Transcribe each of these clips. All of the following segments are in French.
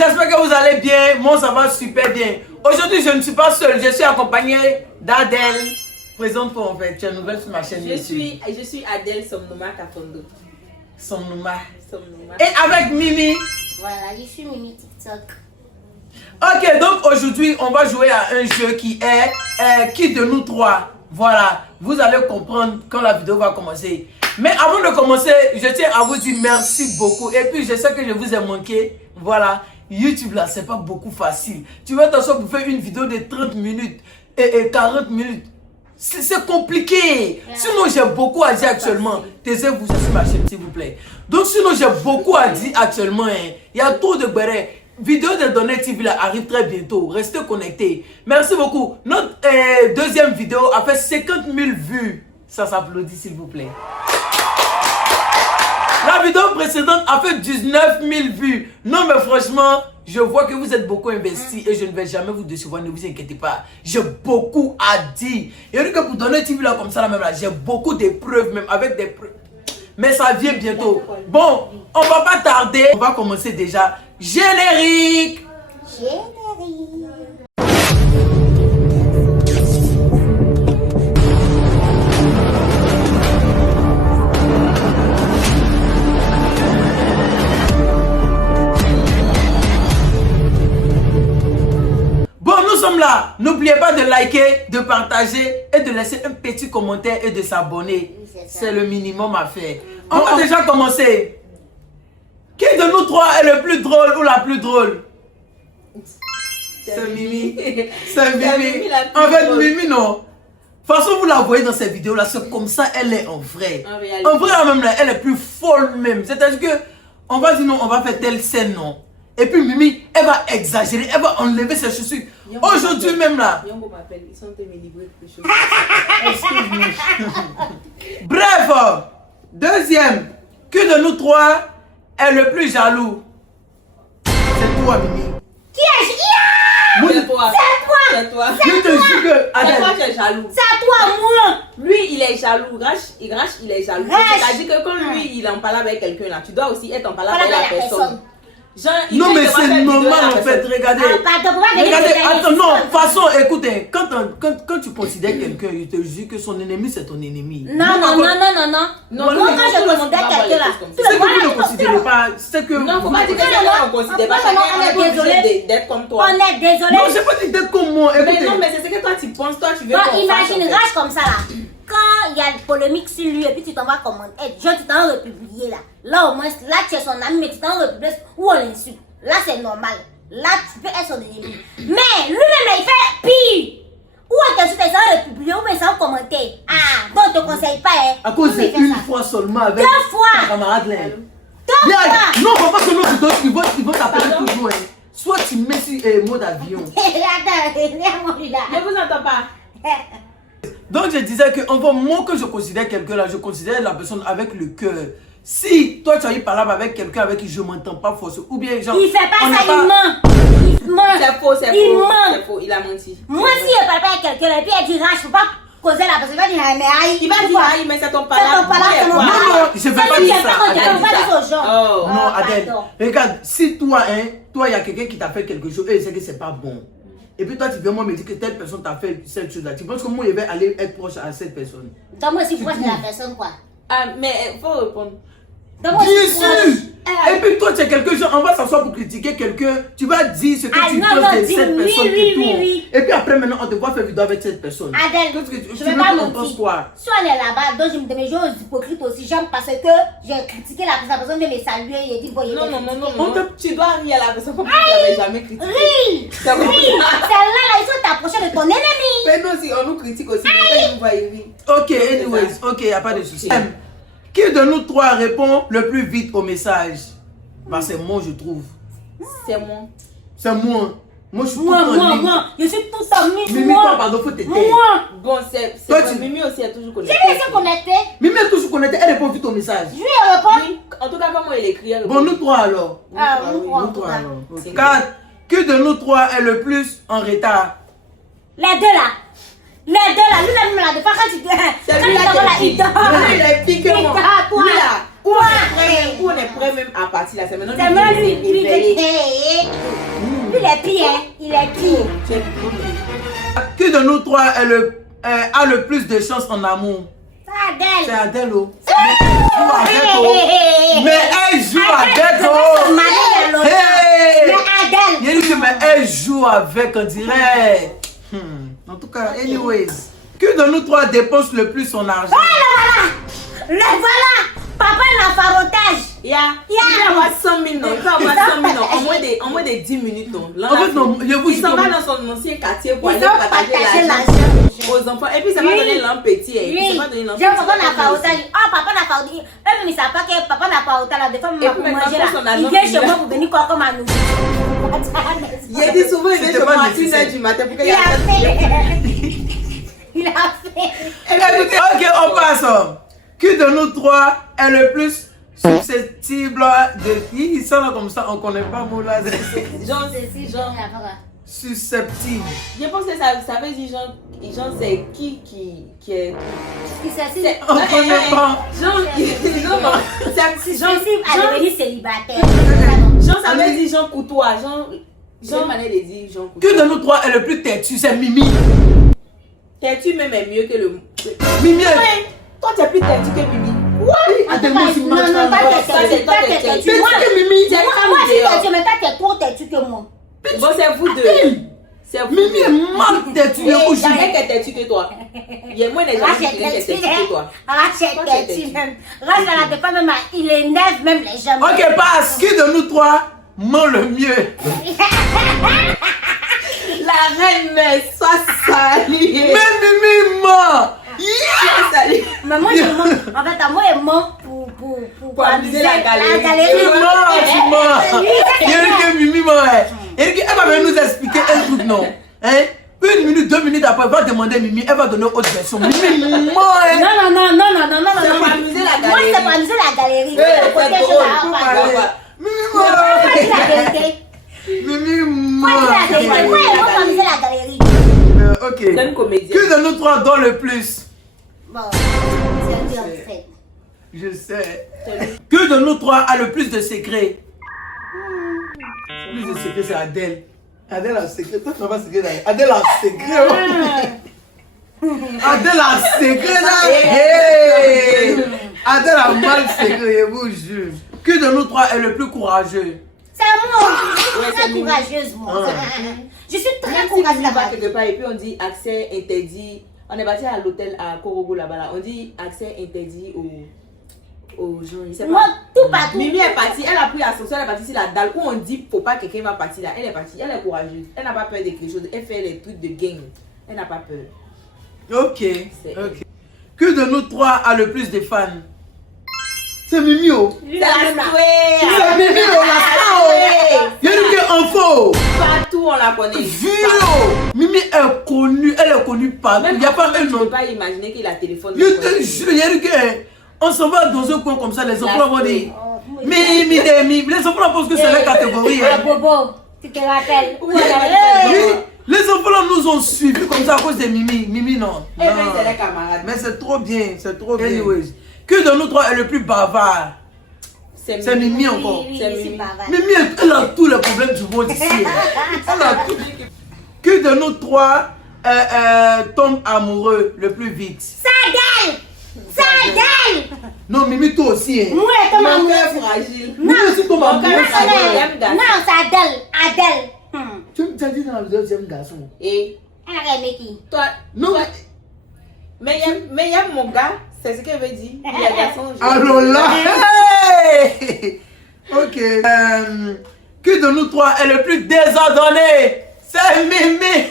j'espère que vous allez bien. Moi, ça va super bien. Aujourd'hui, je ne suis pas seule. Je suis accompagnée d'Adèle. Présente-toi en fait. Tu es nouvelle sur ma chaîne YouTube. Je suis Adèle Somnouma Kafondo. Somnouma. Somnouma. Et avec Mimi. Voilà, je suis Mimi TikTok. Ok, donc aujourd'hui, on va jouer à un jeu qui est qui de nous trois. Voilà, vous allez comprendre quand la vidéo va commencer. Mais avant de commencer, je tiens à vous dire merci beaucoup. Et puis, je sais que je vous ai manqué. Voilà, YouTube là, c'est pas beaucoup facile. Tu vas t'asseoir pour faire une vidéo de 30 minutes et 40 minutes. C'est compliqué. Sinon, j'ai beaucoup à dire actuellement. Taisez-vous sur ma chaîne, s'il vous plaît. Donc, sinon, j'ai beaucoup à dire actuellement. Il y a trop de bérets. Vidéo de Donner TV là, arrive très bientôt. Restez connectés. Merci beaucoup. Notre deuxième vidéo a fait 50 000 vues. Ça s'applaudit, s'il vous plaît. La vidéo précédente a fait 19 000 vues. Non, mais franchement, je vois que vous êtes beaucoup investis et je ne vais jamais vous décevoir. Ne vous inquiétez pas. J'ai beaucoup à dire. Et que pour Donner TV là, comme ça, là, même là, j'ai beaucoup de preuves, même avec des preuves. Mais ça vient bientôt. Bon, on va pas tarder. On va commencer déjà. Générique. Générique. Bon, nous sommes là. N'oubliez pas de liker, de partager et de laisser un petit commentaire et de s'abonner. C'est le minimum à faire. On va déjà commencer. Qui de nous trois est le plus drôle ou la plus drôle? C'est Mimi. C'est Mimi. En fait, Mimi, non. De toute façon, vous la voyez dans cette vidéo-là, c'est comme ça elle est en vrai. En vrai, même là, elle est plus folle même. C'est-à-dire que, on va dire non, on va faire telle scène, non. Et puis Mimi, elle va exagérer, elle va enlever ses chaussures. Aujourd'hui même là. Yongo m'appelle, ils sont me livrer plus chaud. Bref, deuxième, qui de nous trois est le plus jaloux? C'est toi, Mimi. Qui est C'est toi. C'est toi. Je te jure que C'est toi Adèle, qui es jaloux. C'est à toi, moi. Lui, il est jaloux. Grache, il est jaloux. Grache. C'est-à-dire que quand lui, il en parle avec quelqu'un là, tu dois aussi être en parlant Voilà, avec la la personne. personne. Genre, il non dit mais que moi, c'est je fais normal vidéo à la en fait, personne. regardez. Ah, pardon, pourquoi venir Regardez, te attends, non, de toute faire façon, écoutez, quand tu considères quelqu'un, il te dit que son ennemi c'est ton ennemi. Non, non, non, non, non, non. Non, Moi, non, quand je tout le monde considère va voir quelqu'un là, les choses comme tu C'est le que vois vous ne là, considérez pas, c'est que... Non, faut vous- pas dire que non, chacun non, on considère pas. non, non, Chacun on est est pas désolé. obligé d'être comme toi. On est désolé. Non, j'ai pas dit d'être comme moi, Mais écoutez. non, mais c'est ce que toi tu penses, toi tu veux Non, qu'on fasse, imagine, en fait. rage comme ça là. Quand il y a une polémique sur lui et puis tu t'en vas commenter, genre tu t'en republier là. Là au moins, là tu es son ami, mais tu t'en republies ou on l'insulte. Là c'est normal. Là tu peux être son ennemi. Mais lui-même là il fait pire. Ou on t'insulte et ça va republier ou bien ça va commenter. Ah, donc on te conseille pas hein. À cause Ou bien de faire une ça. fois seulement avec Deux fois. ta camarade là. Deux Bien, fois. non, papa, que l'autre d'autres, ils vont t'appeler Pardon? toujours. Hein. Soit tu mets sur mode avion. Attends, regarde-moi Je là. vous entends pas. Donc je disais que, enfin, moi que je considère quelqu'un là, je considère la personne avec le cœur. Si toi tu as eu parlé avec quelqu'un avec qui je m'entends pas forcément, ou bien genre. Il fait on pas n'est ça, il ment. Il ment. C'est faux, c'est Il faux. ment. C'est faux, il a menti. Moi si je parle pas avec quelqu'un et puis elle dit rage, faut pas causer la personne. Il va dire ah, mais aïe. Il va dire, aïe, mais c'est ton C'est ton palabre. palabre, c'est mon Non, palabre. non, je vais pas dire ça. On Adèle. va dire aux gens. Oh. Non, Adèle, pardon. regarde, si toi, hein, toi, il y a quelqu'un qui t'a fait quelque chose et il sait que c'est pas bon. Et puis toi, tu viens moi me dire que telle personne t'a fait cette chose-là. Tu penses que moi, je vais aller être proche à cette personne? Donc moi aussi proche de la personne quoi. Ah, mais faut répondre. Donc moi Bien aussi proche. sûr! Et puis toi, tu es quelqu'un, genre, on va s'asseoir pour critiquer quelqu'un, tu vas dire ce que Ah, tu non, penses non, de dis cette oui, personne oui, et tout. oui, oui. Et puis après, maintenant, on te voit faire vidéo avec cette personne. Adèle, Qu'est-ce que tu je veux vais pas qu'on pense mentir. quoi? Si on est là-bas, donc je me demande, je hypocrite aussi, j'aime parce que j'ai critiqué la personne vient me saluer et dit bon, il Non, est non, non, non, critiqué. non. Tu dois rire à la personne comme si tu n'avais jamais critiqué. Ris, C'est bon. ris, celle-là, là, il faut t'approcher de ton ennemi. Mais nous aussi, on nous critique aussi. Mais quand ils nous voient, ils rient. Ok, anyways, ok, y a pas de souci. Qui de nous trois répond le plus vite au message? Bah, c'est moi, je trouve. C'est moi. C'est moi. Moi, je suis Moi, tout le temps moi, libre. moi, je suis tout en mis. Mimi, toi, pardon, faut t'aider. Moi, Bon, c'est Toi, vrai, tu- Mimi aussi est toujours je connectée. vais laisser connecter. Mimi est toujours connectée, elle répond vite au message. Je vais répondre. Oui, en tout cas, comment il écrit. elle Bon, répond. nous trois alors. Ah, nous trois. Nous trois alors. C'est 4. Qui de nous trois est le plus en retard? Les deux là. Les deux là, lui là, même là, de fois quand tu C'est quand lui il là dort là, qui il dort. Lui, il est pire que Il moi. dort, toi. Lui là, où on est prêt même à partir là, c'est maintenant C'est moi lui, lui, lui, il est réveillé. lui. est pire, hein. Il est pire. Tu es trop. Qui de nous trois a le plus de chance en amour? C'est C'est Adèle. Adèle. Oh. Mais elle joue avec. Oh. Hey. Mais Il dit que mais elle joue avec, on dirait. En tout cas, anyways. Qui de nous trois dépense le plus son argent? Le voilà. Papa n'a farotage. Il va avoir 100 000 non. Il va avoir 100 000 non. En moins de 10 minutes non. En fait, non, je vous Il s'en va dans son ancien quartier pour Ils aller ont partager partagé l'argent l'argent. aux enfants. Et puis ça va donner l'an petit. Oui, j'ai papa n'a farotage. Oh, papa n'a farotage. Eux, ils ne savent pas que papa n'a farotage. Des fois, Et maman puis pour maintenant, manger pour son là. argent, Il vient il chez vient. moi pour venir quoi comme à nous. Il dit souvent, il vient C'était chez pas moi à nécessaire. 1h du matin pour qu'il y Il ait a un fait. Il a fait. Ok, on passe. Qui de nous trois est le plus susceptible de... Il sonne comme ça, on ne connaît pas le mot là. genre, Susceptible. je pense que ça veut dire genre c'est qui est c'est- On ne connaît pas. genre non c'est Genre, à devenir célibataire. genre ça veut dire genre coutoir genre manière de dire genre Qui coutoir. de nous trois est le plus têtu? C'est Mimi. Têtu même est mieux que le Mimi est... Ouais, toi tu es plus têtu que Mimi. Attends-moi, si Non, non, pas têtu. Pas têtu. Têtu Moi, que Mimi. moi, je suis têtu, mais toi, t'es trop têtu que moi. Bon c'est vous deux. C'est vous Mimi deux. est mal têtu. Il y a rien qui est têtu que toi. Il y a moins des gens qui est têtu que toi. Rachel têtu même. Rachel a des fois même, il énerve même les gens. Ok, passe. Qui de nous trois ment le mieux? La reine mais sois saluée. Mais Mimi ment. Sois saluée. Mais moi, je mens. En fait, à moi, je mens pour amuser la galerie. Tu mens, tu mens. Il dit que Mimi ment. Elle va venir nous expliquer un truc, non? Hein? 1 minute, 2 minutes après, elle va demander Mimi, elle va donner autre version. Mimi ment, hein? Non. C'est pour amuser la Moi, c'est galerie. pour amuser la galerie. Ouais, Côté c'est chose drôle, à tout faire. pareil. Mimi Faut dire ment. la vérité. Mimi Faut dire la vérité. ment. Moi, je veux amuser la galerie. Ok. C'est une comédienne. Qui de nous trois donne le plus? Bon, c'est un peu fait. Je sais. Que de nous trois a le plus de secrets? Le plus de secrets, c'est Adèle. Adèle a secret. Toi, tu n'as pas secret là. Adèle a secret. Oh. Adèle a secret là. Hey. Adèle a mal secret, je vous jure. Que de nous trois est le plus courageux? C'est moi. Ouais, Très c'est Mimi. courageuse, moi. Je suis très Même si courageuse tu vas là-bas. quelque part et puis on dit accès interdit. On est parti à l'hôtel à Korogo là-bas. Là. On dit accès interdit aux gens. Je sais pas. Moi, tout partout. Mimi est partie, elle a pris l'ascenseur, elle est partie sur la dalle où on dit faut pas que quelqu'un va partir là. Elle est partie, elle est courageuse. Elle n'a pas peur de quelque chose. Elle fait les trucs de gang. Elle n'a pas peur. Ok. Ok. Que de nous trois a le plus de fans? C'est Mimi. Oh. Lui, C'est là, la même là. C'est Mimi, oh, la star. Il y a dit qu'en faux. Partout on la connaît. Vio! Mimi est connue, elle est connue partout. Il n'y a pas un Je ne peux nom. pas imaginer qu'il a téléphone. Je te jure, il y a dit qu'on s'en va dans un coin comme ça, les enfants vont dire Oh, Mimi, les enfants pensent que c'est la catégorie. Ah, Hein. Bobo, tu te rappelles? Oui, Oui, elle les enfants là nous ont suivis comme ça à cause de Mimi. Mimi, non. est Non. c'est les camarades. Mais c'est trop bien, c'est trop bien. Anyways, que de nous trois est le plus bavard? C'est Mimi encore. Oui, C'est je suis Mimi. bavarde. Mimi, elle a tous les problèmes du monde ici. Elle a tout. Que de nous trois tombe amoureux le plus vite? Sadel! Sadel! Non, Mimi, toi aussi. Hein. Moi, je tombe Mon amoureuse. cœur fragile. Mimi aussi tombe Mon amoureux. cœur Non, fragile. non, non, c'est Adèle. Adèle. Tu m'as dit dans la vidéo, j'aime garçon. Et Elle a aimé qui? toi, Non, mais il y a mon gars, c'est ce qu'elle veut dire. Il y a garçon. alors là, hey! Ok. Que de nous trois est le plus désordonné? C'est Mimi.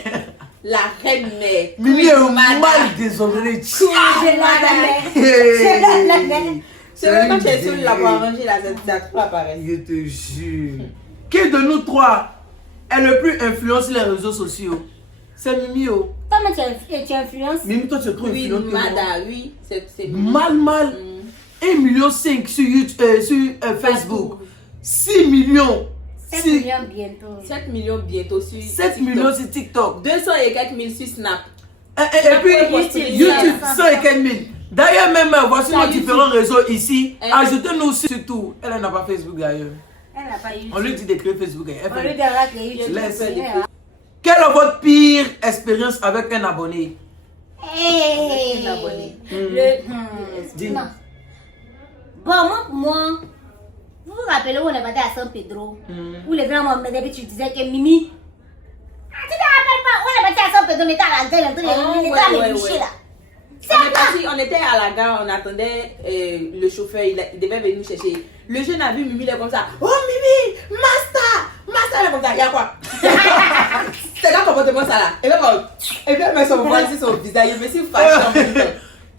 La reine mère. Mimi est Madame. mal désordonnée. Je l'adore. Je Hey! l'adore. C'est vrai quand tu es sur la voie arrangée là, ça trop apparaît. Je te jure. Qui de nous trois est le plus influent sur les réseaux sociaux? C'est Mimi. Oh. Toi, mais tu influences. Mimi, toi, tu es trop Oui, influent que moi. Mada, oui, c'est Mal. 1,5 million sur YouTube, sur Facebook. 6 millions. 7 Si- millions bientôt. 7 millions bientôt sur 7 TikTok. millions sur TikTok. 200 et quelques mille sur Snap. Et puis YouTube, YouTube, 500. 100 et quelques mille. D'ailleurs, même voici Sur nos YouTube. différents réseaux ici. Hein? Ajoutez-nous sur tout. Elle n'a pas Facebook d'ailleurs. Elle n'a pas eu. On lui dit de créer Facebook. Elle On fait- lui dira que YouTube. Laisse. Hein. Quelle est votre pire expérience avec un abonné? Hey. Un abonné. Dis. Non. Bon, moi, vous vous rappelez où on est parti à San Pedro, où les grands m'ont dit, tu disais que Mimi. Ah, tu te rappelles pas, on est parti à San Pedro, on était à la gueule, on était à me boucher là. On était à la gare, on attendait le chauffeur, il devait venir nous chercher. Le jeune a vu Mimi, il est comme ça. Oh Mimi, Master, il est comme ça. Il y a quoi? C'est quoi comportement ça là? Et puis elle met son voix sur son visage, il me suis fâché en même temps.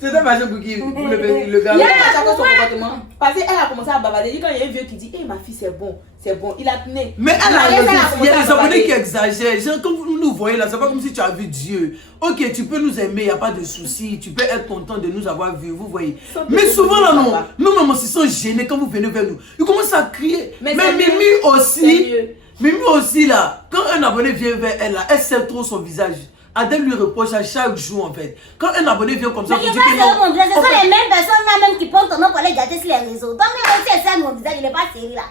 C'était fâché pour qui? Pour le gars. Il a fâché encore son comportement. Parce qu'elle a commencé à bavarder. Quand il y a un vieux qui dit, hé ma fille, c'est bon, il a tenu. Mais elle a Elle raison. a Il y a commencé des à abonnés bavarder. qui exagèrent. Genre, comme vous nous voyez là, c'est pas comme si tu as vu Dieu. Ok, tu peux nous aimer, il n'y a pas de souci. Tu peux être content de nous avoir vus, vous voyez. Sans Mais doute, souvent là, ça non. va. Nous-mêmes, on se sent gênés quand vous venez vers nous. Ils commencent à crier. Mais Mais c'est Mimi mieux. C'est aussi. mieux. Mimi aussi là, quand un abonné vient vers elle là, elle sait trop son visage. Adèle lui reproche à chaque jour en fait. Quand un abonné vient comme ça, Mais vous je dites pense que que non. mon Dieu, ce En sont fait, les mêmes personnes là même qui prennent ton nom pour les gâter sur les réseaux. Donc, même si elle sait mon visage, il n'est pas sérieux là.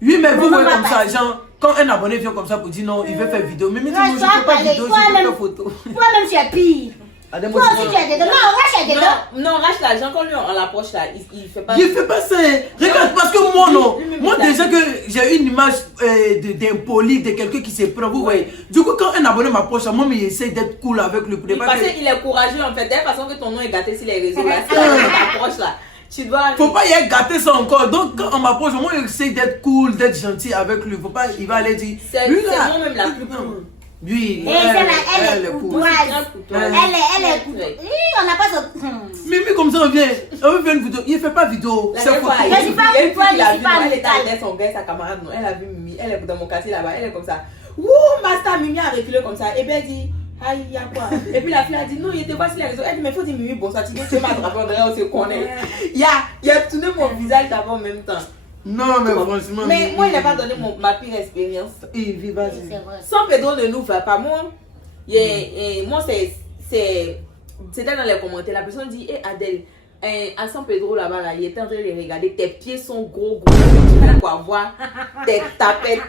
oui, mais vous On voyez va comme ça, pas- genre, quand un abonné vient comme ça pour dire non, il veut faire vidéo. Mais Ouais, dis-moi, je tu vas fais pas parler, vidéo, je toi-même. veux faire photo. Toi-même, tu es pire. Adèle, Toi moi, aussi, tu es dedans. Non, Rach est dedans. Non, Rach l'argent, quand lui on l'approche là, il fait pas. Je fais pas ça. Regarde, parce que moi, non. Lui-même, Moi, il a déjà dit. que j'ai une image d'impoli, de quelqu'un qui se prend, vous voyez. Du coup, quand un abonné m'approche, moi, il essaie d'être cool avec le poulet. Parce qu'il est courageux en fait. De la façon que ton nom est gâté sur les réseaux là, si on t'approche là, tu dois. Faut pas y être gâté ça encore. Donc, quand on m'approche, moi, il essaie d'être cool, d'être gentil avec lui. Faut pas, il va aller dire. C'est lui, là, moi-même la plus cool. lui, Et celle-là, elle est cool. courage. Elle Elle est Ouais. cool. Oui, on n'a pas son. Mimi, comme ça, on vient faire une vidéo. Il fait pas vidéo. La C'est dernière photo. fois, Je suis pas elle coupable, il a je suis vu, pas elle était amicale. avec son gars, sa camarade, non, elle a vu Mimi, elle est dans mon quartier là-bas, elle est comme ça. Wouh, Master, Mimi a reculé comme ça. Et puis elle dit, aïe, il y a quoi? Et puis la fille a dit, non, il était pas sur les réseaux. Elle dit, mais faut dire Mimi, bon, ça, tu sais, ma drapeau, on se connaît. Il a tourné mon visage d'abord en même temps. Non, mais franchement. Mais moi, il n'a pas donné ma pire expérience. Il vit, vas-y. C'est vrai. San Pedro ne nous va pas. Moi, moi c'était dans les commentaires. La personne dit, hé Adèle, à San Pedro là-bas, là, il était en train de les regarder. Tes pieds sont gros. Tu peux quoi voir tes tapettes.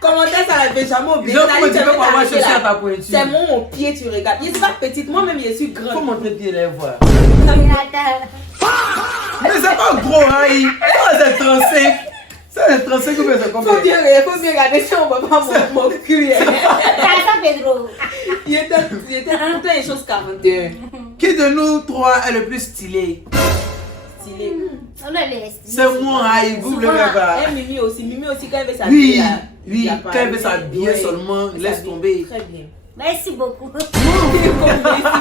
Commentaire, ça l'avait jamais oublié. Genre, Ça comment dit, tu peux vas pas avoir t'arrêter chaussure là. à ta pointure? C'est mon pied, tu regardes. Je suis pas petite, moi-même, je suis Faut grande. montrer pied les voir. Attends. Mais c'est pas gros, hein. Ça, c'est 35. Ça, c'est 35 ou bien c'est combien? Faut bien regarder si on va pas mon cul. C'est à San Pedro. Il était pourtant une chose 41. Qui de nous trois est le plus stylé? Stylé. On a les C'est moi, Aïe, vous le Souvent, verrez pas. Et Mimi aussi quand elle veut s'habiller Oui, là, oui, il y a pas- quand elle veut s'habiller Ouais, seulement, elle laisse s'habille tomber. Très bien. Merci beaucoup. Merci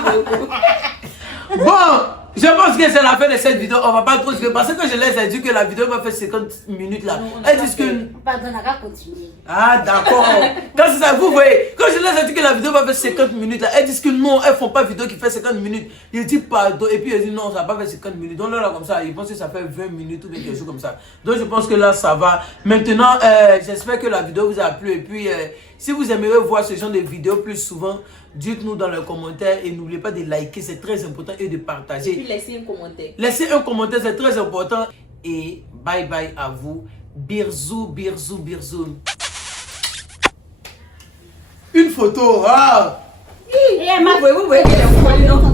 beaucoup. Bon, je pense que c'est la fin de cette vidéo. On va pas trop se parce que je les ai dit que la vidéo va faire 50 minutes là. Non, on a Elles pas disent que. fait. Pardon, on va continuer. Ah, d'accord. Quand c'est ça, vous voyez, quand je les ai dit que la vidéo va faire 50 minutes là, elles disent que non, elles font pas vidéo qui fait 50 minutes. Ils disent pardon, et puis elles disent non, ça va pas faire 50 minutes. Donc là, comme ça, ils pensent que ça fait 20 minutes ou bien quelque chose comme ça. Donc je pense que là, ça va. Maintenant, j'espère que la vidéo vous a plu. Et puis, si vous aimeriez voir ce genre de vidéos plus souvent, dites-nous dans les commentaires et n'oubliez pas de liker, c'est très important, et de partager. Et puis laissez un commentaire. Laissez un commentaire, c'est très important. Et bye bye à vous. Birzou, birzou, birzou. Une photo, ah! Et elle m'a Vous voyez qu'elle est folle, non?